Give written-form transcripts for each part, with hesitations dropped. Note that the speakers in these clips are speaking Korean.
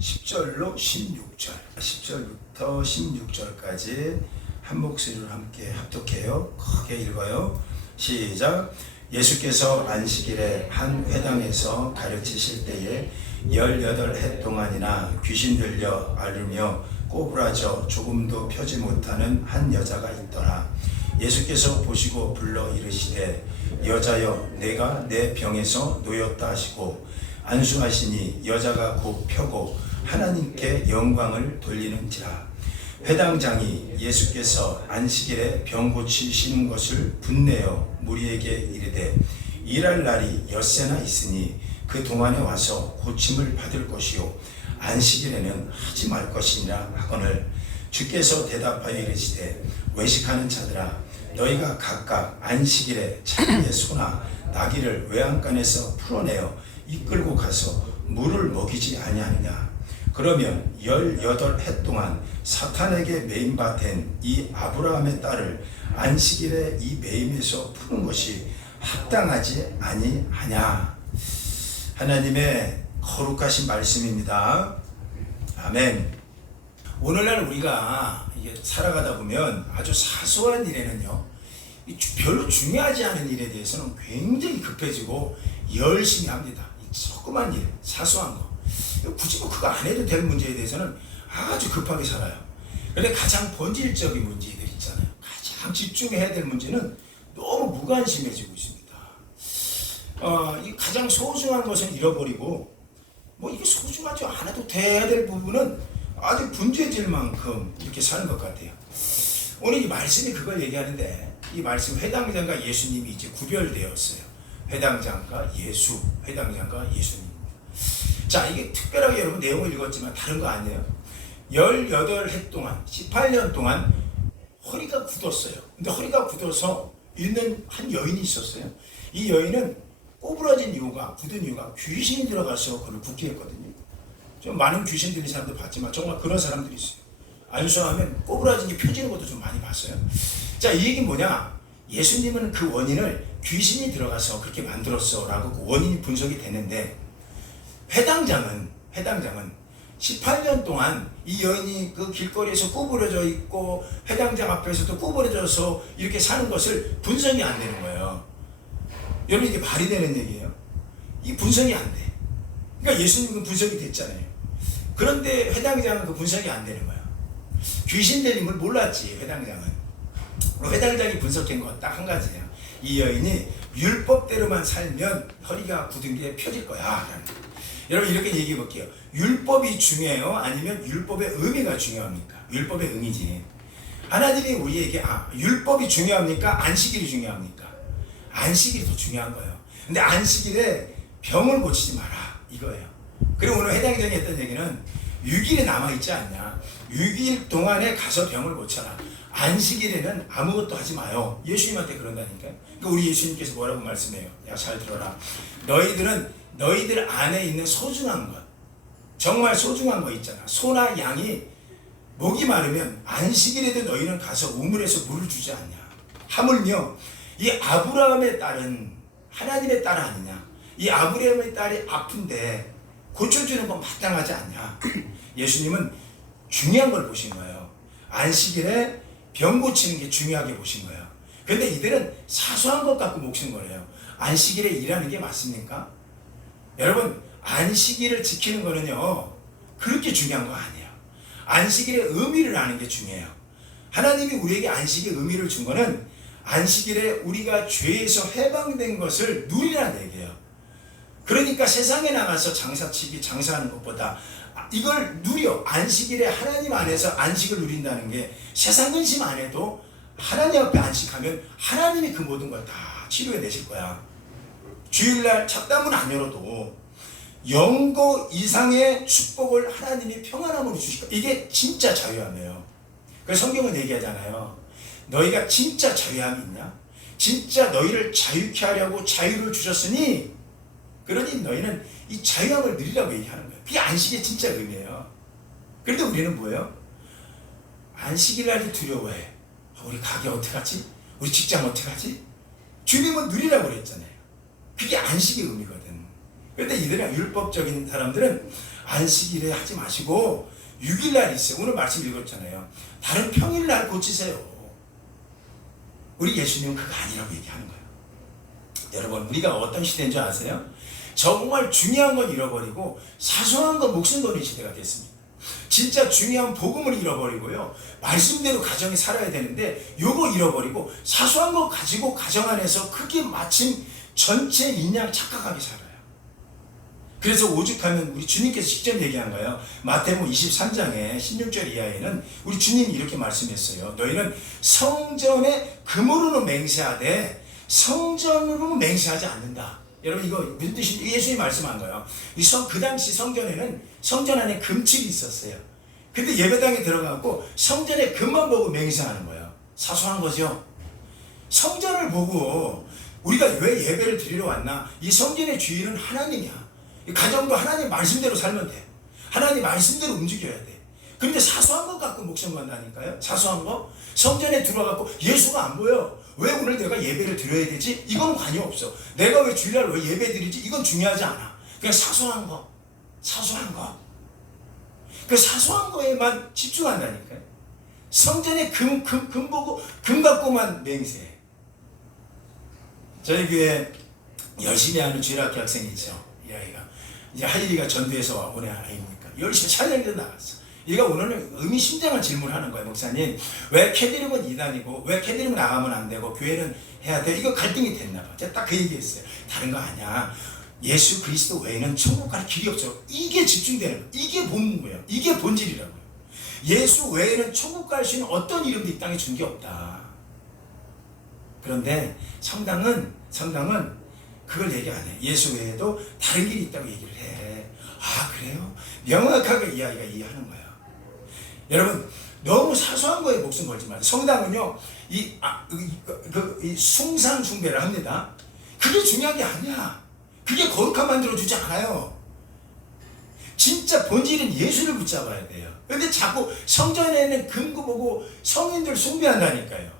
10절로 16절, 10절부터 16절까지 한 목소리로 함께 합독해요. 크게 읽어요. 시작. 예수께서 안식일에 한 회당에서 가르치실 때에 18해 동안이나 귀신 들려 앓으며 꼬부라져 조금도 펴지 못하는 한 여자가 있더라. 예수께서 보시고 불러 이르시되 여자여 내가 내 병에서 놓였다 하시고 안수하시니 여자가 곧 펴고 하나님께 영광을 돌리는지라. 회당장이 예수께서 안식일에 병 고치시는 것을 분내어 무리에게 이르되 일할 날이 엿새나 있으니 그 동안에 와서 고침을 받을 것이요 안식일에는 하지 말 것이니라 하거늘 주께서 대답하여 이르시되 외식하는 자들아 너희가 각각 안식일에 자기의 소나 나귀를 외양간에서 풀어내어 이끌고 가서 물을 먹이지 아니하느냐. 그러면 18해 동안 사탄에게 매임 바 된 이 아브라함의 딸을 안식일에 이 매임에서 푸는 것이 합당하지 아니하냐. 하나님의 거룩하신 말씀입니다. 아멘. 오늘날 우리가 이게 살아가다 보면 아주 사소한 일에는요, 별로 중요하지 않은 일에 대해서는 굉장히 급해지고 열심히 합니다. 조그만 일, 사소한 거. 굳이 그거 안 해도 될 문제에 대해서는 아주 급하게 살아요. 그런데 가장 본질적인 문제들 있잖아요. 가장 집중해야 될 문제는 너무 무관심해지고 있습니다. 이 가장 소중한 것은 잃어버리고, 이게 소중하지 않아도 돼야 될 부분은 아주 분주해질 만큼 이렇게 사는 것 같아요. 오늘 이 말씀이 그걸 얘기하는데, 이 말씀 회당장과 예수님이 이제 구별되었어요. 회당장과 예수, 회당장과 예수님. 자, 이게 특별하게 여러분 내용을 읽었지만 다른 거 아니에요. 18해 동안, 18년 동안 허리가 굳었어요. 근데 허리가 굳어서 있는 한 여인이 있었어요. 이 여인은 꼬부라진 이유가, 굳은 이유가 귀신이 들어가서 그를 굳게 했거든요. 좀 많은 귀신 들린 사람도 봤지만 정말 그런 사람들이 있어요. 안수하면 꼬부라진이 펴지는 것도 좀 많이 봤어요. 자, 이 얘기는 뭐냐? 예수님은 그 원인을 귀신이 들어가서 그렇게 만들었어 라고 그 원인이 분석이 되는데, 회당장은 18년 동안 이 여인이 그 길거리에서 구부러져 있고 회당장 앞에서도 구부러져서 이렇게 사는 것을 분석이 안 되는 거예요. 여러분, 이게 말이 되는 얘기예요? 이 분석이 안 돼. 그러니까 예수님은 분석이 됐잖아요. 그런데 회당장은 그 분석이 안 되는 거예요. 귀신 들림을 몰랐지, 회당장은. 회당장이 분석한 건 딱 한 가지예요. 이 여인이 율법대로만 살면 허리가 굳은 게 펴질 거야. 여러분, 이렇게 얘기해 볼게요. 율법이 중요해요? 아니면 율법의 의미가 중요합니까? 율법의 의미지. 하나님이 우리에게 율법이 중요합니까? 안식일이 중요합니까? 안식일이 더 중요한 거예요. 근데 안식일에 병을 고치지 마라, 이거예요. 그리고 오늘 회당장이 했던 얘기는 6일이 남아있지 않냐. 6일 동안에 가서 병을 고쳐라. 안식일에는 아무것도 하지 마요. 예수님한테 그런다니까요. 그러니까 우리 예수님께서 뭐라고 말씀해요? 야, 잘 들어라. 너희들 안에 있는 소중한 것, 정말 소중한 거 있잖아. 소나 양이 목이 마르면 안식일에도 너희는 가서 우물에서 물을 주지 않냐. 하물며 이 아브라함의 딸은 하나님의 딸 아니냐. 이 아브라함의 딸이 아픈데 고쳐주는 건 마땅하지 않냐. 예수님은 중요한 걸 보신 거예요. 안식일에 병 고치는 게 중요하게 보신 거예요. 그런데 이들은 사소한 것 갖고 목신 거래요. 안식일에 일하는 게 맞습니까? 여러분, 안식일을 지키는 거는요, 그렇게 중요한 거 아니에요. 안식일의 의미를 아는 게 중요해요. 하나님이 우리에게 안식의 의미를 준 거는 안식일에 우리가 죄에서 해방된 것을 누리라는 얘기예요. 그러니까 세상에 나가서 장사하는 것보다 이걸 누려, 안식일에 하나님 안에서 안식을 누린다는 게 세상 근심 안 해도 하나님 앞에 안식하면 하나님이 그 모든 걸 다 치료해 내실 거야. 주일날 찻다문 안 열어도 영거 이상의 축복을 하나님이 평안함으로 주실 거야. 이게 진짜 자유함이에요. 그래서 성경은 얘기하잖아요. 너희가 진짜 자유함이 있냐? 진짜 너희를 자유케 하려고 자유를 주셨으니, 그러니 너희는 이 자유함을 누리라고 얘기하는 거예요. 그게 안식의 진짜 의미예요. 그런데 우리는 뭐예요? 안식일날도 두려워해. 우리 가게 어떻게 하지? 우리 직장 어떻게 하지? 주님은 누리라고 그랬잖아요. 그게 안식의 의미거든. 그런데 이들은 율법적인 사람들은 안식일에 하지 마시고 6일날 있어요. 오늘 말씀 읽었잖아요. 다른 평일날 고치세요. 우리 예수님은 그거 아니라고 얘기하는 거예요. 여러분, 우리가 어떤 시대인 줄 아세요? 정말 중요한 건 잃어버리고 사소한 건 목숨 거는 시대가 됐습니다. 진짜 중요한 복음을 잃어버리고요, 말씀대로 가정이 살아야 되는데 요거 잃어버리고 사소한 거 가지고 가정 안에서 크게 마침 전체 인양 착각하게 살아요. 그래서 오죽하면 우리 주님께서 직접 얘기한 거예요. 마태복음 23장에 16절 이하에는 우리 주님이 이렇게 말씀했어요. 너희는 성전에 금으로는 맹세하되 성전으로는 맹세하지 않는다. 여러분, 이거 무슨 뜻인지 예수님이 말씀한 거예요. 그 당시 성전에는 성전 안에 금칠이 있었어요. 근데 예배당에 들어가고 성전에 금만 보고 맹세하는 거예요. 사소한 거죠. 성전을 보고 우리가 왜 예배를 드리러 왔나? 이 성전의 주인은 하나님이야. 가정도 하나님 말씀대로 살면 돼. 하나님 말씀대로 움직여야 돼. 근데 사소한 거 갖고 목숨 건다니까요. 사소한 거. 성전에 들어가고 예수가 안 보여. 왜 오늘 내가 예배를 드려야 되지? 이건 관여 없어. 내가 왜 주일날 왜 예배 드리지? 이건 중요하지 않아. 그냥 사소한 거. 사소한 거. 그 사소한 거에만 집중한다니까요. 성전에 금 보고 금 갖고만 맹세해. 저희 교회 열심히 하는 주일학교 학생이 있죠. 이 아이가 이제 하일이가 전도에서 온 아이니까 열심히 찬양에도 나갔어. 얘가 오늘은 의미심장한 질문을 하는 거예요. 목사님, 왜 캐드림은 이단이고 왜 캐드림은 나가면 안 되고 교회는 해야 돼? 이거 갈등이 됐나 봐. 제가 딱 그 얘기했어요. 다른 거 아니야. 예수 그리스도 외에는 천국 갈 길이 없죠. 이게 집중되는 거예요. 이게 본문이에요. 이게 본질이라고요. 예수 외에는 천국 갈 수 있는 어떤 이름도 이 땅에 준 게 없다. 그런데 성당은 그걸 얘기 안 해. 예수 외에도 다른 길이 있다고 얘기를 해. 아, 그래요? 명확하게 이 아이가 이해하는 거예요. 여러분, 너무 사소한 거에 목숨 걸지 마세요. 성당은요, 이 숭상 숭배를 합니다. 그게 중요한 게 아니야. 그게 거룩함 만들어주지 않아요. 진짜 본질은 예수를 붙잡아야 돼요. 근데 자꾸 성전에는 금고 보고 성인들 숭배한다니까요.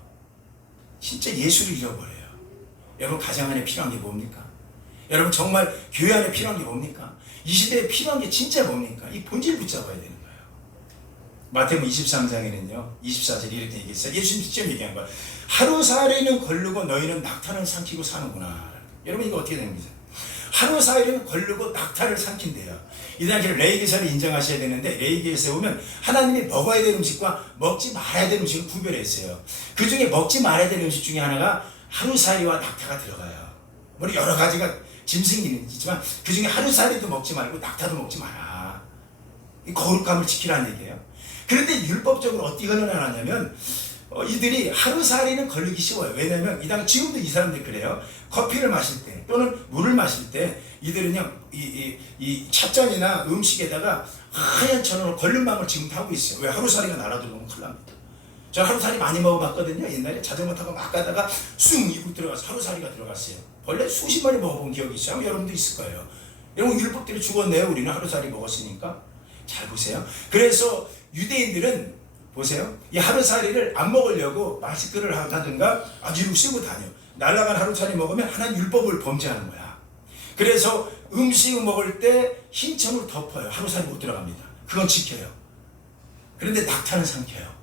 진짜 예수를 잃어버려요. 여러분, 가정 안에 필요한 게 뭡니까? 여러분, 정말 교회 안에 필요한 게 뭡니까? 이 시대에 필요한 게 진짜 뭡니까? 이 본질 붙잡아야 되는 거예요. 마태복음 23장에는요 24절 이렇게 얘기했어요. 예수님 직접 얘기한 거예요. 하루살이는 걸르고 너희는 낙타를 삼키고 사는구나. 여러분, 이거 어떻게 됩니까? 하루살이는 걸르고 낙타를 삼킨대요. 이 당시에 레위기서를 인정하셔야 되는데, 레위기서에 보면 하나님이 먹어야 될 음식과 먹지 말아야 될 음식을 구별했어요. 그 중에 먹지 말아야 될 음식 중에 하나가 하루살이와 낙타가 들어가요. 물론 여러 가지가 짐승이 있지만 그 중에 하루살이도 먹지 말고 낙타도 먹지 마라. 이 거룩함을 지키라는 얘기예요. 그런데 율법적으로 어떻게 흘러나가냐면 이들이 하루살이는 걸리기 쉬워요. 왜냐하면 지금도 이 사람들이 그래요. 커피를 마실 때 또는 물을 마실 때 이들은요 이 찻잔이나 음식에다가 하얀 천으로 걸림방을 지금 타고 있어요. 왜? 하루살이가 날아들어오면 큰일 납니다. 저 하루살이 많이 먹어봤거든요. 옛날에 자전거 타고 막 가다가 쑥 입을 들어가서 하루살이가 들어갔어요. 원래 수십 마리 먹어본 기억이 있어요. 아마 여러분도 있을 거예요. 여러분, 율법대로 죽었네요. 우리는 하루살이 먹었으니까. 잘 보세요. 그래서 유대인들은 보세요. 이 하루살이를 안 먹으려고 마스크를 하든가 뒤로 씌우고 다녀. 날아간 하루살이 먹으면 하나님 율법을 범죄하는 거야. 그래서 음식을 먹을 때 흰 천으로 덮어요. 하루살이 못 들어갑니다. 그건 지켜요. 그런데 낙타는 삼켜요.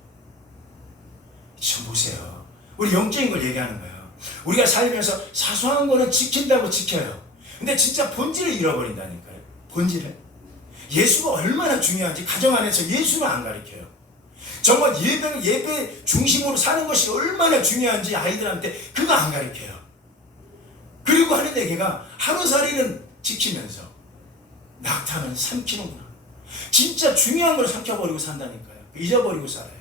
좀 보세요. 우리 영적인 걸 얘기하는 거예요. 우리가 살면서 사소한 거는 지킨다고 지켜요. 근데 진짜 본질을 잃어버린다니까요. 본질을. 예수가 얼마나 중요한지 가정 안에서 예수는 안 가르쳐요. 정말 예배 중심으로 사는 것이 얼마나 중요한지 아이들한테 그거 안 가르쳐요. 그리고 하는 얘기가 하루살이는 지키면서 낙타는 삼키는구나. 진짜 중요한 걸 삼켜버리고 산다니까요. 잊어버리고 살아요.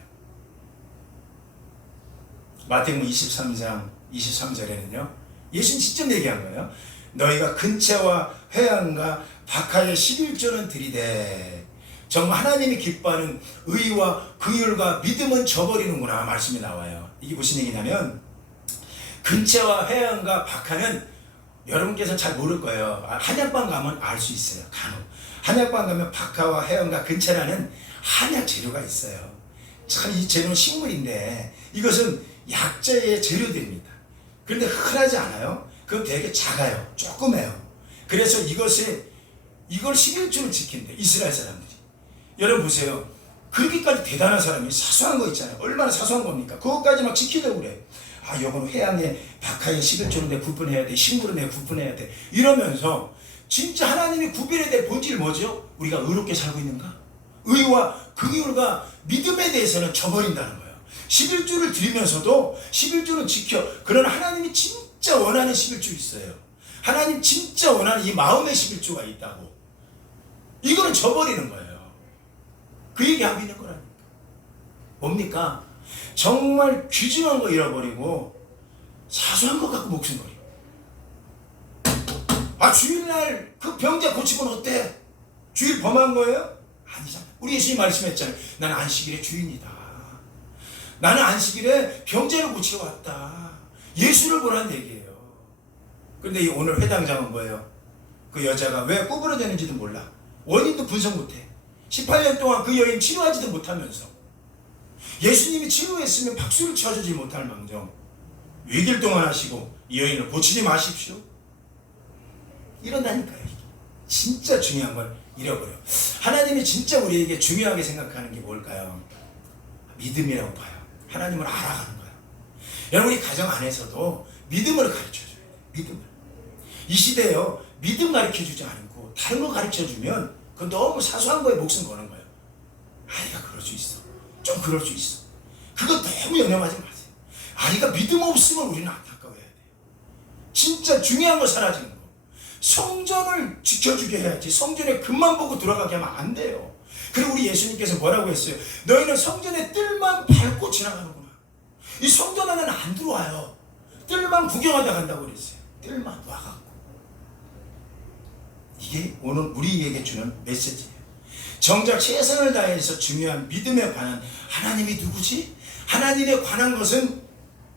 마태복음 23장 23절에는요 예수님 직접 얘기한 거예요. 너희가 근체와 회양과 박하의 11조는 드리되 정말 하나님이 기뻐하는 의와 긍휼과 믿음은 저버리는구나 말씀이 나와요. 이게 무슨 얘기냐면 근체와 회양과 박하는 여러분께서는 잘 모를 거예요. 한약방 가면 알 수 있어요. 간혹 한약방 가면 박하와 회양과 근체라는 한약 재료가 있어요. 참 이 재료는 식물인데 이것은 약재의 재료들입니다. 그런데 흔하지 않아요. 그건 되게 작아요. 조그매요. 그래서 이것을 이걸 11조를 지킨대, 이스라엘 사람들이. 여러분 보세요. 그렇게까지 대단한 사람이 사소한 거 있잖아요. 얼마나 사소한 겁니까? 그것까지 막 지키려고 그래. 아, 요건 회양에 박하에 11조를 내 구분해야 돼. 신부를 내 구분해야 돼. 이러면서 진짜 하나님이 구별해야 될 본질이 뭐죠? 우리가 의롭게 살고 있는가? 의와 긍휼과 믿음에 대해서는 저버린다는 거예요. 11조를 드리면서도 11조는 지켜. 그러나 하나님이 진짜 원하는 11조 있어요. 하나님 진짜 원하는 이 마음의 11조가 있다고. 이거는 저버리는 거예요. 그 얘기하고 있는 거라니까. 뭡니까? 정말 귀중한 거 잃어버리고 사소한 거 갖고 목숨 걸이고. 아, 주일날 그 병자 고치면 어때? 주일 범한 거예요? 아니잖아. 우리 예수님 말씀했잖아요. 나는 안식일의 주인이다. 나는 안식일에 병자를 고치러 왔다. 예수를 보라는 얘기예요. 그런데 이 오늘 회당장은 뭐예요? 그 여자가 왜 구부러졌는지도 몰라. 원인도 분석 못해. 18년 동안 그 여인 치료하지도 못하면서 예수님이 치료했으면 박수를 쳐주지 못할 망정 외길 동안 하시고 이 여인을 고치지 마십시오. 이런다니까요. 진짜 중요한 걸 잃어버려. 하나님이 진짜 우리에게 중요하게 생각하는 게 뭘까요? 믿음이라고 봐요. 하나님을 알아가는 거예요. 여러분, 우리 가정 안에서도 믿음을 가르쳐줘야 돼요. 믿음을. 이 시대에요, 믿음 가르쳐주지 않고 다른 거 가르쳐주면 그 너무 사소한 거에 목숨 거는 거예요. 아이가 그럴 수 있어. 좀 그럴 수 있어. 그거 너무 연연하지 마세요. 아이가 믿음 없으면 우리는 안타까워해야 돼요. 진짜 중요한 거 사라지는 거. 성전을 지켜주게 해야지. 성전에 금만 보고 들어가게 하면 안 돼요. 그리고 우리 예수님께서 뭐라고 했어요? 너희는 성전의 뜰만 밟고 지나가는구나. 이 성전 안에는 안 들어와요. 뜰만 구경하다 간다고 그랬어요. 뜰만 와갖고. 이게 오늘 우리에게 주는 메시지예요. 정작 최선을 다해서 중요한 믿음에 관한 하나님이 누구지? 하나님에 관한 것은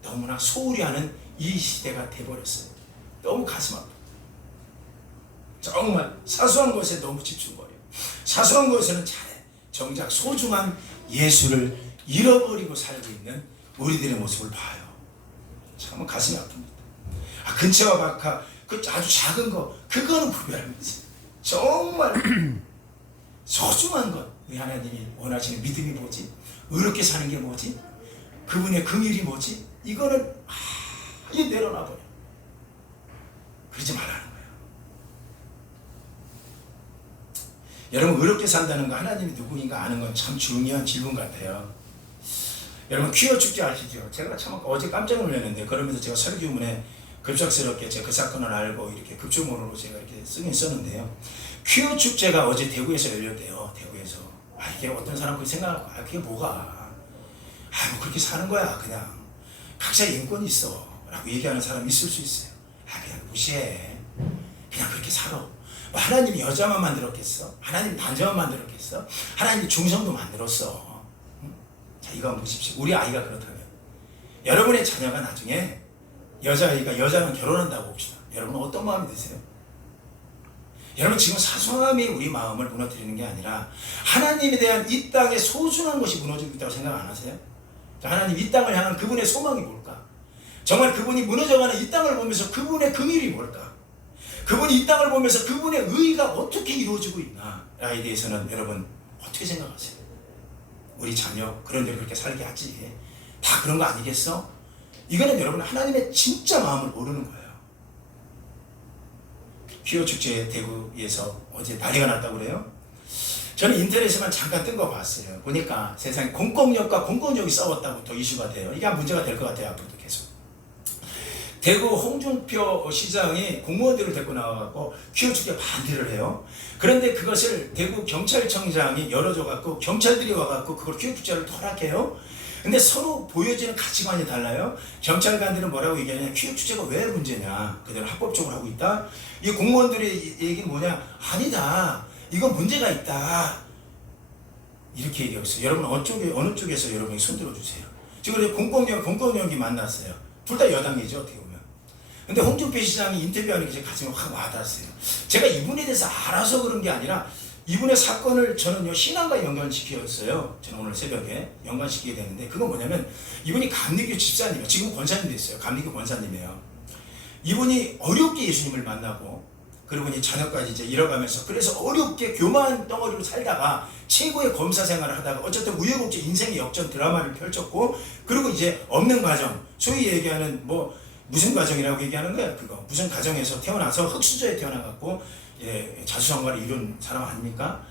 너무나 소홀히 하는 이 시대가 돼버렸어요. 너무 가슴 아파요. 정말 사소한 것에 너무 집중거려. 사소한 것에는 잘해. 정작 소중한 예수를 잃어버리고 살고 있는 우리들의 모습을 봐요. 참 가슴이 아픕니다. 아, 근처와 박하, 그 아주 작은 거, 그거는 구별하면서 정말 소중한 것, 우리 하나님이 원하시는 믿음이 뭐지? 의롭게 사는 게 뭐지? 그분의 긍휼이 뭐지? 이거는 아예 내려놔버려. 그러지 말라는 거예요. 여러분, 의롭게 산다는 거, 하나님이 누구인가 아는 건 참 중요한 질문 같아요. 여러분, 퀴어 축제 아시죠? 제가 참 어제 깜짝 놀랐는데, 그러면서 제가 설교문에 급작스럽게 제가 그 사건을 알고 이렇게 급조문으로 제가 이렇게 쓰긴 썼는데요. 퀴어 축제가 어제 대구에서 열렸대요. 대구에서. 아, 이게 어떤 사람 그렇게 생각하고, 아, 그게 뭐가? 아, 뭐 그렇게 사는 거야. 그냥 각자의 인권이 있어 라고 얘기하는 사람이 있을 수 있어요. 아, 그냥 무시해. 그냥 그렇게 살아. 뭐 하나님이 여자만 만들었겠어? 하나님이 남자만 만들었겠어? 하나님이 중성도 만들었어. 응? 자, 이거 한번 보십시오. 우리 아이가 그렇다면 여러분의 자녀가 나중에 여자아이가 여자는 결혼한다고 봅시다. 여러분은 어떤 마음이 드세요? 여러분, 지금 사소함이 우리 마음을 무너뜨리는 게 아니라 하나님에 대한 이 땅의 소중한 것이 무너지고 있다고 생각 안 하세요? 자, 하나님 이 땅을 향한 그분의 소망이 뭘까? 정말 그분이 무너져가는 이 땅을 보면서 그분의 긍휼이 뭘까? 그분이 이 땅을 보면서 그분의 의가 어떻게 이루어지고 있나에 대해서는 여러분 어떻게 생각하세요? 우리 자녀 그런 대로 그렇게 살게 하지. 다 그런 거 아니겠어? 이거는 여러분 하나님의 진짜 마음을 모르는 거예요. 퀴어 축제 대구에서 어제 난리가 났다고 그래요? 저는 인터넷에만 잠깐 뜬 거 봤어요. 보니까 세상에 공권력과 공권력이 싸웠다고 더 이슈가 돼요. 이게 한 문제가 될 것 같아요. 앞으로도 계속. 대구 홍준표 시장이 공무원들을 데리고 나와서 퀴어 축제 반대를 해요. 그런데 그것을 대구 경찰청장이 열어줘갖고 경찰들이 와갖고 그걸 퀴어 축제를 허락해요. 근데 서로 보여지는 가치관이 달라요. 경찰관들은 뭐라고 얘기하냐? 퀴어 축제가 왜 문제냐? 그대로 합법적으로 하고 있다. 이 공무원들의 얘기는 뭐냐? 아니다. 이건 문제가 있다. 이렇게 얘기하고 있어요. 여러분 어느 쪽에서 여러분이 손들어 주세요. 지금 공권력이 만났어요. 둘 다 여당이죠, 어떻게 보면. 근데 홍준표 시장이 인터뷰하는 게 제 가슴에 확 와닿았어요. 제가 이분에 대해서 알아서 그런 게 아니라 이분의 사건을 저는요 신앙과 연관시켰어요. 저는 오늘 새벽에 연관시키게 됐는데 그건 뭐냐면 이분이 감리교 집사님이에요. 지금 권사님 됐어요. 감리교 권사님이에요. 이분이 어렵게 예수님을 만나고 그리고 이제 자녀까지 이제 잃어가면서 그래서 어렵게 교만 덩어리로 살다가 최고의 검사 생활을 하다가 어쨌든 우여곡절 인생의 역전 드라마를 펼쳤고 그리고 이제 없는 가정 소위 얘기하는 뭐 무슨 가정이라고 얘기하는 거야 그거 무슨 가정에서 태어나서 흙수저에 태어나갖고 예, 자수성가를 이룬 사람 아닙니까?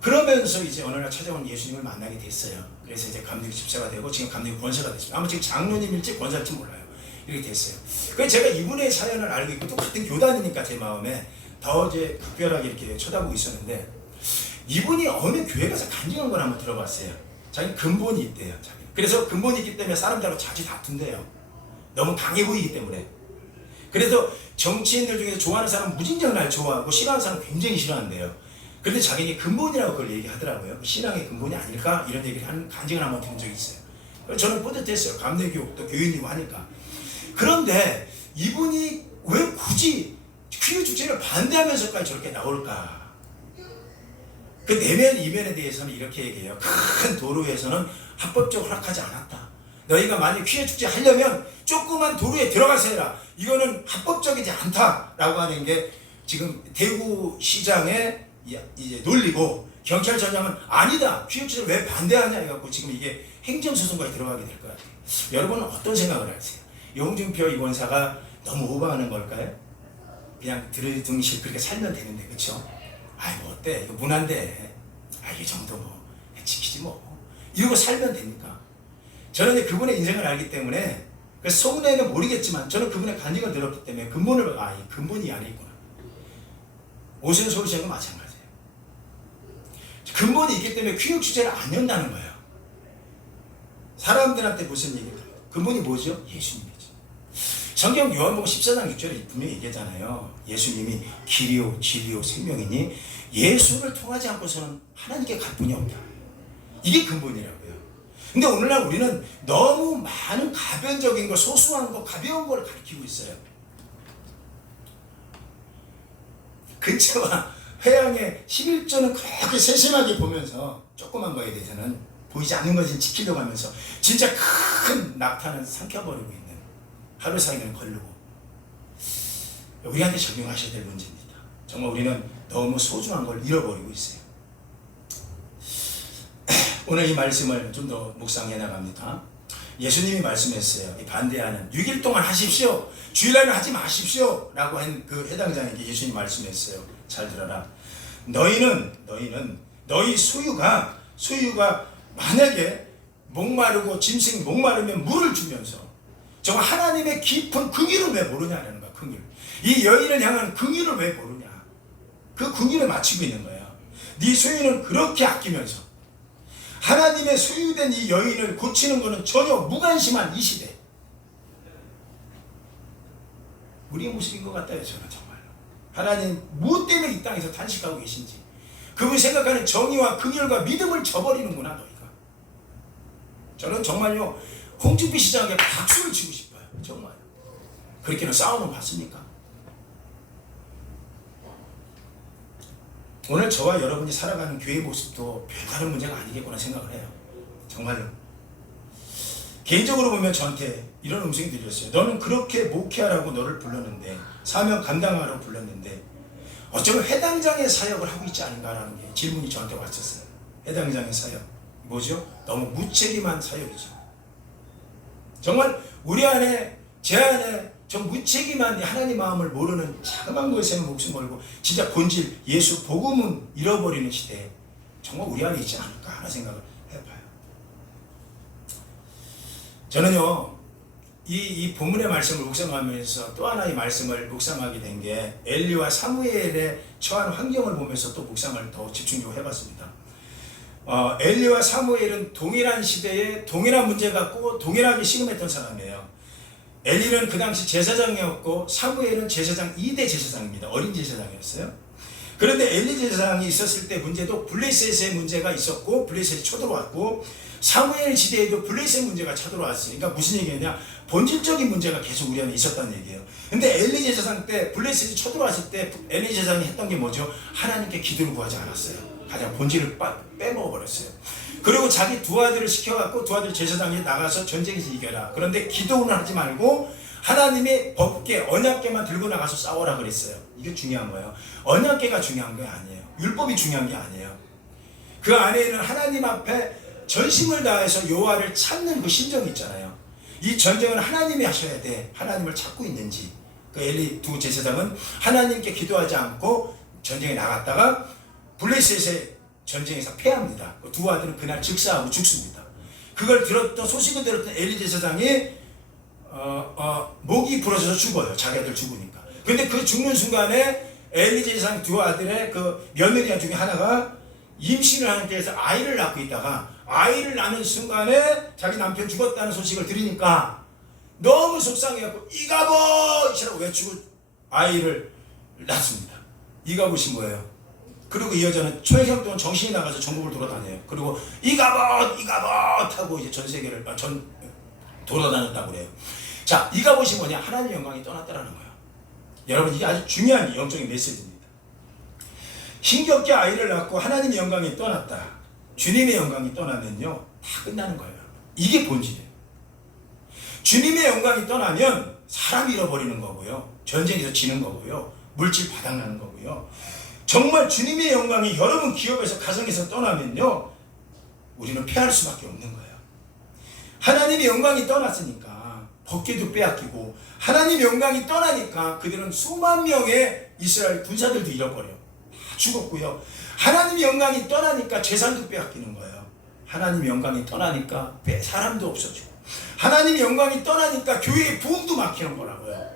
그러면서 이제 어느 날 찾아온 예수님을 만나게 됐어요. 그래서 이제 감리교 집사가 되고 지금 감리교 권사가 됐습니다. 아마 지금 장로님일지 권사일지 몰라요. 이렇게 됐어요. 그래서 제가 이분의 사연을 알고 있고 또 같은 교단이니까 제 마음에 더 이제 각별하게 이렇게 쳐다보고 있었는데 이분이 어느 교회 가서 간증한 걸 한번 들어봤어요. 자기 근본이 있대요. 자기. 그래서 근본이 있기 때문에 사람들하고 자주 다툰대요. 너무 강해 보이기 때문에. 그래서 정치인들 중에서 좋아하는 사람은 무진장 날 좋아하고 싫어하는 사람은 굉장히 싫어한대요. 그런데 자기에게 근본이라고 그걸 얘기하더라고요. 신앙의 근본이 아닐까? 이런 얘기를 하는 간증을 한번 들은 적이 있어요. 그래서 저는 뿌듯했어요. 감리교 또 교인이고 하니까. 그런데 이분이 왜 굳이 퀴어 축제를 반대하면서까지 저렇게 나올까? 그 내면 이면에 대해서는 이렇게 얘기해요. 큰 도로에서는 합법적으로 허락하지 않았다. 너희가 만약 퀴어 축제 하려면 조그만 도로에 들어가서 해라. 이거는 합법적이지 않다라고 하는 게 지금 대구시장의 이제 논리고 경찰청장은 아니다. 퀴어 축제를 왜 반대하냐 해갖고 지금 이게 행정소송까지 들어가게 될 것 같아요. 여러분은 어떤 생각을 하세요? 홍준표 이 원사가 너무 오버하는 걸까요? 그냥 들으등실 그렇게 살면 되는데 그렇죠? 아이 뭐 어때? 이거 문화인데 이 정도 뭐 지키지 뭐 이러고 살면 됩니까? 저는 이제 그분의 인생을 알기 때문에 속내는 모르겠지만 저는 그분의 간증을 들었기 때문에 근본을 이 근본이 안에 있구나. 오세훈 서울시장도 마찬가지예요. 근본이 있기 때문에 퀴어 축제를 안 연다는 거예요. 사람들한테 무슨 얘기를 근본이 뭐죠? 예수님이죠. 성경 요한복음 14장 6절에 분명히 얘기하잖아요. 예수님이 길이요 진리요 생명이니 예수를 통하지 않고서는 하나님께 갈 분이 없다. 이게 근본이라고요. 근데 오늘날 우리는 너무 많은 가변적인 거, 소소한 거, 가벼운 걸 가르치고 있어요. 근처와 회양의 11조는 그렇게 세심하게 보면서 조그만 거에 대해서는 보이지 않는 것을 지키려고 하면서 진짜 큰 낙타는 삼켜버리고 있는 하루 사이는 걸르고 우리한테 적용하셔야 될 문제입니다. 정말 우리는 너무 소중한 걸 잃어버리고 있어요. 오늘 이 말씀을 좀 더 묵상해 나갑니다. 예수님이 말씀했어요. 반대하는 6일 동안 하십시오. 주일날은 하지 마십시오. 라고 한 그 해당자에게 예수님이 말씀했어요. 잘 들어라. 너희 소유가 만약에 목마르고 짐승이 목마르면 물을 주면서 정말 하나님의 깊은 긍휼을 왜 모르냐는 거야. 긍휼. 이 여인을 향한 긍휼을 왜 모르냐. 그 긍휼에 맞추고 있는 거야. 네 소유는 그렇게 아끼면서 하나님의 소유된 이 여인을 고치는 것은 전혀 무관심한 이 시대. 우리의 모습인 것 같아요. 저는 정말로. 하나님 무엇 때문에 이 땅에서 탄식하고 계신지 그분이 생각하는 정의와 긍휼과 믿음을 저버리는구나 너희가. 저는 정말요 홍준표 시장에게 박수를 치고 싶어요. 정말. 그렇게는 싸우는 봤습니까? 오늘 저와 여러분이 살아가는 교회 모습도 별다른 문제가 아니겠구나 생각을 해요. 정말로. 개인적으로 보면 저한테 이런 음성이 들렸어요. 너는 그렇게 목회하라고 너를 불렀는데 사명 감당하라고 불렀는데 어쩌면 해당장의 사역을 하고 있지 않은가라는 게 질문이 저한테 왔었어요. 해당장의 사역. 뭐죠? 너무 무책임한 사역이죠. 정말 우리 안에 제 안에 저 무책임한 하나님 마음을 모르는 자그마한 것에는 목숨 걸고 진짜 본질 예수 복음은 잃어버리는 시대에 정말 우리 안에 있지 않을까 하는 생각을 해봐요. 저는요 이 본문의 말씀을 묵상하면서 또 하나의 말씀을 묵상하게 된 게 엘리와 사무엘의 처한 환경을 보면서 또 묵상을 더 집중적으로 해봤습니다. 엘리와 사무엘은 동일한 시대에 동일한 문제 갖고 동일하게 씨름했던 사람이에요. 엘리는 그 당시 제사장이었고 사무엘은 제사장 2대 제사장입니다. 어린 제사장이었어요. 그런데 엘리 제사장이 있었을 때 문제도 블레셋의 문제가 있었고 블레셋이 쳐들어왔고 사무엘 시대에도 블레셋 문제가 쳐들어왔어요. 그러니까 무슨 얘기냐 본질적인 문제가 계속 우리 안에 있었다는 얘기예요. 근데 엘리 제사장 때 블레셋이 쳐들어왔을 때 엘리 제사장이 했던 게 뭐죠? 하나님께 기도를 구하지 않았어요. 가장 본질을 빼먹어버렸어요. 그리고 자기 두 아들을 시켜갖고 두 아들 제사장이 나가서 전쟁에서 이겨라. 그런데 기도는 하지 말고 하나님의 법궤 언약궤만 들고 나가서 싸워라 그랬어요. 이게 중요한 거예요. 언약궤가 중요한 게 아니에요. 율법이 중요한 게 아니에요. 그 안에는 하나님 앞에 전심을 다해서 여호와를 찾는 그 심정이 있잖아요. 이 전쟁은 하나님이 하셔야 돼. 하나님을 찾고 있는지. 그 엘리 두 제사장은 하나님께 기도하지 않고 전쟁에 나갔다가 블레셋의 전쟁에서 패합니다. 그 두 아들은 그날 즉사하고 죽습니다. 그걸 들었던 소식을 들었던 엘리 제사장이 목이 부러져서 죽어요. 자기들 죽으니까. 근데 그 죽는 순간에 엘리 제사장 두 아들의 그 며느리 중에 하나가 임신을 하는 데에서 아이를 낳고 있다가 아이를 낳는 순간에 자기 남편 죽었다는 소식을 들으니까 너무 속상해갖고 이가봇이라고 외치고 아이를 낳습니다. 이가봇이 뭐예요? 그리고 이 여자는 초회경 동안 정신이 나가서 전국을 돌아다녀요. 그리고 이가봇 하고 이제 전 세계를 돌아다녔다고 그래요. 자, 이가봇이 뭐냐? 하나님의 영광이 떠났다라는 거예요. 여러분, 이게 아주 중요한 영적인 메시지입니다. 힘겹게 아이를 낳고 하나님의 영광이 떠났다. 주님의 영광이 떠나면요, 다 끝나는 거예요. 이게 본질이에요. 주님의 영광이 떠나면 사람 잃어버리는 거고요. 전쟁에서 지는 거고요. 물질 바닥나는 거고요. 정말 주님의 영광이 여러분 기업에서 가정에서 떠나면요, 우리는 패할 수밖에 없는 거예요. 하나님의 영광이 떠났으니까 법궤도 빼앗기고 하나님의 영광이 떠나니까 그들은 수만 명의 이스라엘 군사들도 잃어버려요. 다 죽었고요. 하나님의 영광이 떠나니까 재산도 빼앗기는 거예요. 하나님의 영광이 떠나니까 사람도 없어지고 하나님의 영광이 떠나니까 교회의 부흥도 막히는 거라고요.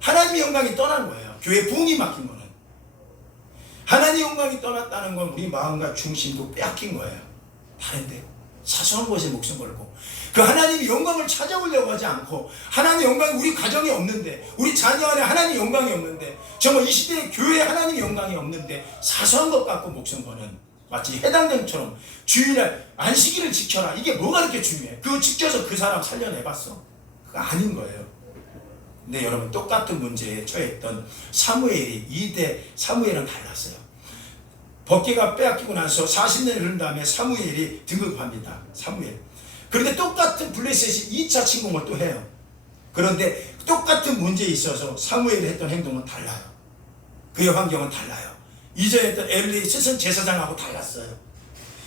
하나님의 영광이 떠난 거예요. 교회의 부흥이 막힌 거는. 하나님의 영광이 떠났다는 건 우리 마음과 중심도 빼앗긴 거예요. 다른데 사소한 것에 목숨 걸고 그 하나님의 영광을 찾아오려고 하지 않고 하나님의 영광이 우리 가정에 없는데 우리 자녀 안에 하나님의 영광이 없는데 정말 이 시대에 교회에 하나님의 영광이 없는데 사소한 것 갖고 목숨 거는 마치 해당됨처럼 주일날 안식일을 지켜라. 이게 뭐가 그렇게 중요해? 그거 지켜서 그 사람 살려내봤어? 그거 아닌 거예요. 근데 여러분, 똑같은 문제에 처했던 사무엘이 2대 사무엘은 달랐어요. 법궤가 빼앗기고 나서 40년이 흐른 다음에 사무엘이 등극합니다. 사무엘. 그런데 똑같은 블레셋이 2차 침공을 또 해요. 그런데 똑같은 문제에 있어서 사무엘이 했던 행동은 달라요. 그의 환경은 달라요. 이전에 했던 엘리 스승 제사장하고 달랐어요.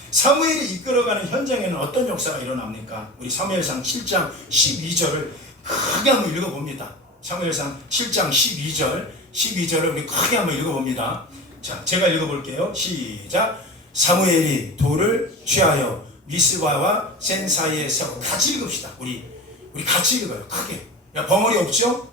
사무엘이 이끌어가는 현장에는 어떤 역사가 일어납니까? 우리 사무엘상 7장 12절을 크게 한번 읽어봅니다. 사무엘상 7장 12절을 우리 크게 한번 읽어봅니다. 자, 제가 읽어볼게요. 시작. 사무엘이 돌을 취하여 미스바와 센 사이에 세워. 같이 읽읍시다. 우리 같이 읽어요. 크게. 야, 벙어리 없죠?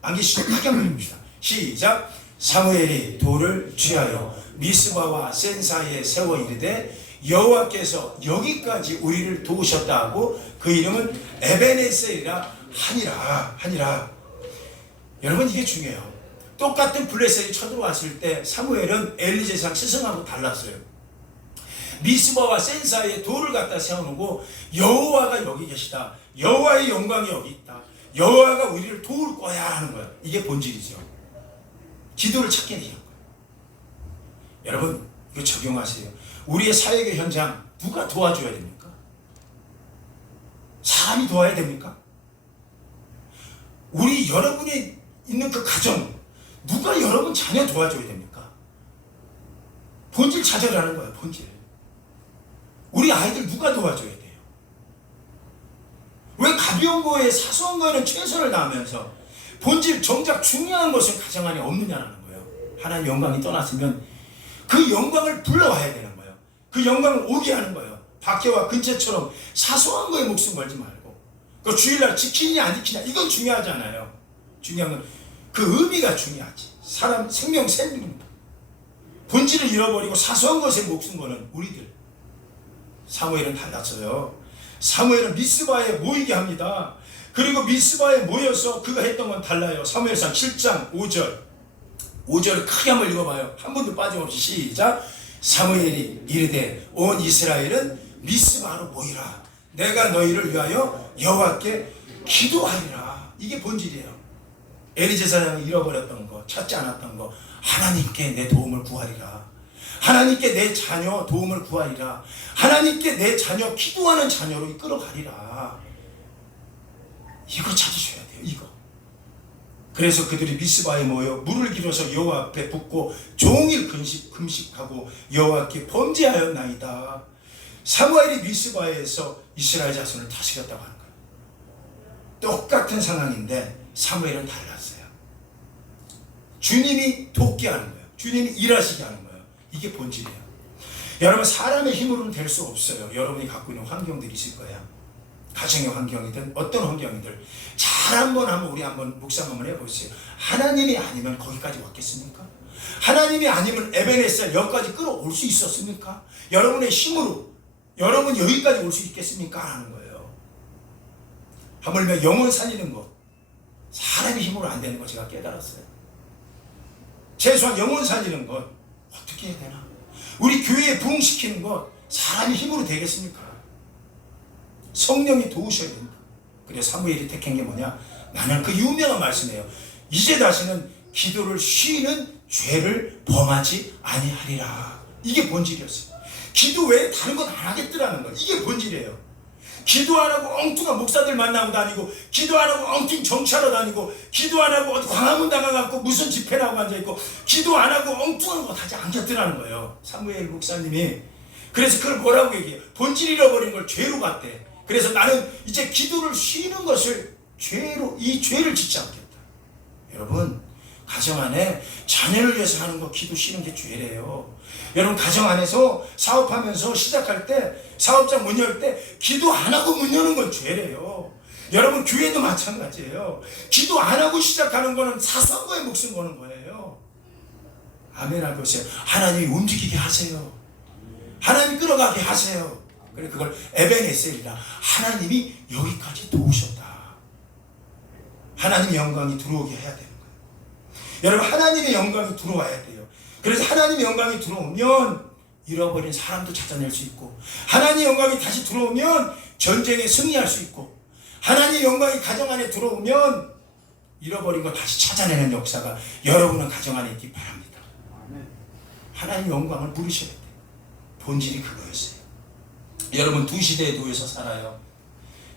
안 계시죠? 크게 한번 읽읍시다. 시작. 사무엘이 돌을 취하여 미스바와 센 사이에 세워 이르되 여호와께서 여기까지 우리를 도우셨다 하고 그 이름은 에베네셀이라 하니라. 여러분, 이게 중요해요. 똑같은 블레셋이 쳐들어왔을 때 사무엘은 엘리 제사장 스승하고 달랐어요. 미스바와 센 사이에 돌을 갖다 세워놓고 여호와가 여기 계시다. 여호와의 영광이 여기 있다. 여호와가 우리를 도울 거야 하는 거예요. 이게 본질이죠. 기도를 찾게 되는 거예요. 여러분, 이거 적용하세요. 우리의 사역의 현장 누가 도와줘야 됩니까? 사람이 도와야 됩니까? 우리 여러분이 있는 그 가정 누가 여러분 자녀 도와줘야 됩니까? 본질 찾아라는 거예요. 본질. 우리 아이들 누가 도와줘야 돼요? 왜 가벼운 거에 사소한 거에는 최선을 다하면서 본질 정작 중요한 것은 가정 안에 없느냐는 거예요. 하나님 영광이 떠났으면 그 영광을 불러와야 되는 거예요. 그 영광을 오게 하는 거예요. 밖에와 근처처럼 사소한 거에 목숨 걸지 말고 그 주일날 지키냐 안 지키냐 이건 중요하지 않아요. 중요한 건 그 의미가 중요하지. 사람 생명 본질을 잃어버리고 사소한 것에 목숨 거는 우리들. 사무엘은 달랐어요. 사무엘은 미스바에 모이게 합니다. 그리고 미스바에 모여서 그가 했던 건 달라요. 사무엘상 7장 5절을 크게 한번 읽어봐요. 한 번도 빠짐없이 시작. 사무엘이 이르되 온 이스라엘은 미스바로 모이라. 내가 너희를 위하여 여호와께 기도하리라. 이게 본질이에요. 엘리 제사장이 잃어버렸던 거, 찾지 않았던 거, 하나님께 내 도움을 구하리라. 하나님께 내 자녀 도움을 구하리라. 하나님께 내 자녀 기도하는 자녀로 이끌어가리라. 이거 찾으셔야 돼요. 이거. 그래서 그들이 미스바에 모여 물을 길어서 여호와 앞에 붓고 종일 금식하고 여호와께 범죄하였나이다. 사무엘이 미스바에서 이스라엘 자손을 다스렸다고 하는 거예요. 똑같은 상황인데 사무엘은 달랐어요. 주님이 돕게 하는 거예요. 주님이 일하시게 하는 거예요. 이게 본질이에요. 여러분, 사람의 힘으로는 될 수 없어요. 여러분이 갖고 있는 환경들이 있을 거야. 가정의 환경이든 어떤 환경이든 잘 우리 한번 묵상 한번 해보세요. 하나님이 아니면 거기까지 왔겠습니까? 하나님이 아니면 에베네셀 여기까지 끌어올 수 있었습니까? 여러분의 힘으로 여러분 여기까지 올 수 있겠습니까? 하는 거예요. 하물며 영혼 살리는 것, 사람의 힘으로 안 되는 거 제가 깨달았어요. 최소한 영혼 살리는 것 어떻게 해야 되나? 우리 교회에 부흥시키는 것 사람의 힘으로 되겠습니까? 성령이 도우셔야 된다. 그래서 사무엘이 택한 게 뭐냐? 나는 그 유명한 말씀이에요. 이제 다시는 기도를 쉬는 죄를 범하지 아니하리라. 이게 본질이었어요. 기도 외에 다른 건 안 하겠더라는 거예요. 이게 본질이에요. 기도 안 하고 엉뚱한 목사들 만나고 다니고, 기도 안 하고 엉뚱 정치하러 다니고, 기도 안 하고 어디 광화문 나가갖고 무슨 집회나 하고 앉아있고, 기도 안 하고 엉뚱한 거 하지 않겠더라는 거예요. 사무엘 목사님이. 그래서 그걸 뭐라고 얘기해요? 본질 잃어버린 걸 죄로 봤대. 그래서 나는 이제 기도를 쉬는 것을 죄로, 이 죄를 짓지 않겠다. 여러분, 가정 안에 자녀를 위해서 하는 거 기도 쉬는 게 죄래요. 여러분, 가정 안에서 사업하면서 시작할 때, 사업장 문 열 때 기도 안 하고 문 여는 건 죄래요. 여러분, 교회도 마찬가지예요. 기도 안 하고 시작하는 거는 사소한 목숨 거는 거예요. 아멘 하세요. 하나님이 움직이게 하세요. 하나님이 끌어가게 하세요. 그래, 그걸 에베네셀이라, 하나님이 여기까지 도우셨다. 하나님의 영광이 들어오게 해야 되는 거예요. 여러분, 하나님의 영광이 들어와야 돼요. 그래서 하나님의 영광이 들어오면 잃어버린 사람도 찾아낼 수 있고, 하나님의 영광이 다시 들어오면 전쟁에 승리할 수 있고, 하나님의 영광이 가정 안에 들어오면 잃어버린 거 다시 찾아내는 역사가 여러분은 가정 안에 있기 바랍니다. 하나님의 영광을 부르셔야 돼요. 본질이 그거였어요. 여러분, 두 시대에 놓여서 살아요.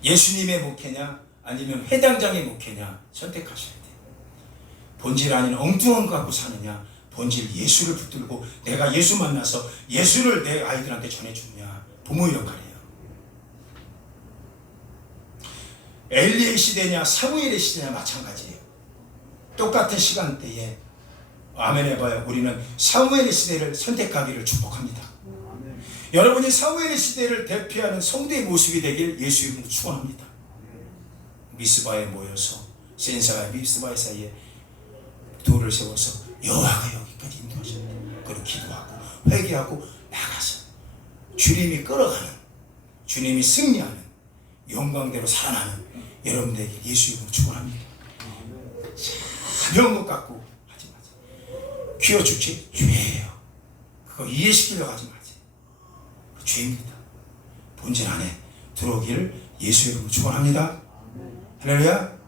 예수님의 목회냐 아니면 회당장의 목회냐 선택하셔야 돼요. 본질 아닌 엉뚱한 거 갖고 사느냐, 본질 예수를 붙들고 내가 예수 만나서 예수를 내 아이들한테 전해주느냐, 부모의 역할이에요. 엘리의 시대냐 사무엘의 시대냐 마찬가지예요. 똑같은 시간대에 아멘 해봐요. 우리는 사무엘의 시대를 선택하기를 축복합니다. 여러분이 사무엘의 시대를 대표하는 성도의 모습이 되길 예수 이름으로 축원합니다. 미스바에 모여서 센사와 미스바의 사이에 돌을 세워서 여호와가 여기까지 인도하셨다. 그리고 기도하고 회개하고 나가서 주님이 끌어가는, 주님이 승리하는 영광대로 살아나는 여러분들에게 예수 이름으로 축원합니다. 가벼운 것 갖고 하지 마세요. 귀여 죽지? 죄예요. 그거 이해시키려고 하지 마세요. 죄입니다. 본질 안에 들어오기를 예수 이름으로 축원합니다. 할렐루야.